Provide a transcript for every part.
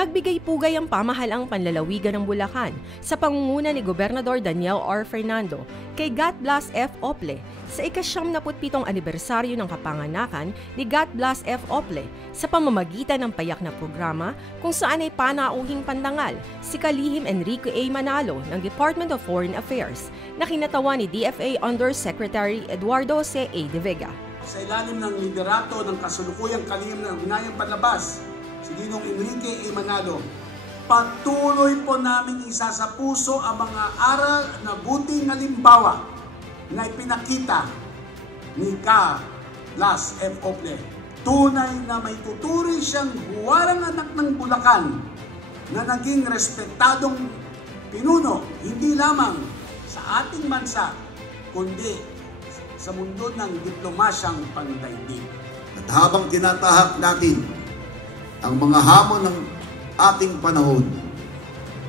Nagbigay pugay ang pamahalaang panlalawigan ng Bulacan sa pangunguna ni Gobernador Daniel R. Fernando kay Gat Blas F. Ople sa ika-77 anibersaryo ng kapanganakan ni Gat Blas F. Ople sa pamamagitan ng payak na programa kung saan ay panauhing pandangal si Kalihim Enrique A. Manalo ng Department of Foreign Affairs na kinatawa ni DFA Undersecretary Eduardo C. A. De Vega. Sa ilalim ng liderato ng kasulukuyang kalihim ng Binayang Panlabas, si Ginong Enrique A. Manalo, patuloy po namin isa sa puso ang mga aral na buting halimbawa na ipinakita ni Gat Blas F. Ople. Tunay na may tuturi siyang huwarang anak ng Bulacan na naging respetadong pinuno hindi lamang sa ating bansa kundi sa mundo ng diplomasyang pandaigdig. At habang tinatahak natin ang mga hamon ng ating panahon,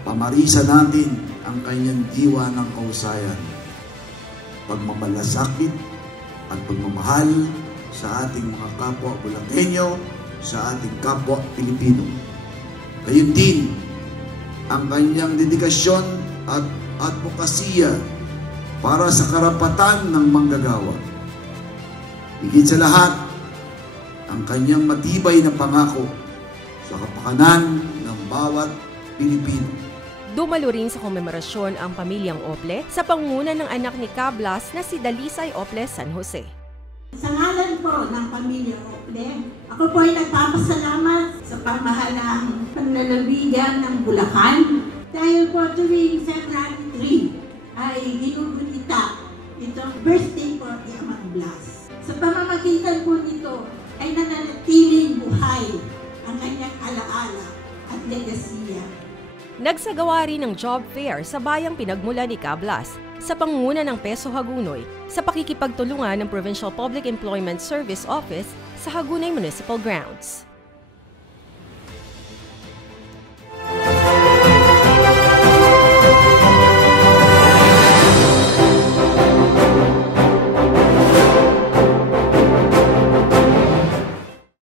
pamarisan natin ang kanyang diwa ng kausayan, pagmamalasakit at pagmamahal sa ating mga kapwa Bulakenyo, sa ating kapwa Pilipino. Gayon din ang kanyang dedikasyon at advokasya para sa karapatan ng manggagawa. Higit sa lahat, ang kanyang matibay na pangako sa kapakanan ng bawat Pilipino. Dumalo rin sa komemorasyon ang pamilyang Ople sa pangunguna ng anak ni Gat Blas na si Dalisay Ople San Jose. Sa ngalan po ng pamilyang Ople, ako po ay nagpapasalamat sa pamahalang panlalawigan ng Bulacan dahil po tuwing February 3 ay ginugunita itong birthday po ni Amang Blas. Sa pamamagitan po nito ay nananatiling buhay ang kanyang alaala at legasiya. Nagsagawa rin ng job fair sa bayang pinagmula ni Gat Blas sa pangunguna ng Peso Hagunoy sa pakikipagtulungan ng Provincial Public Employment Service Office sa Hagunoy Municipal Grounds.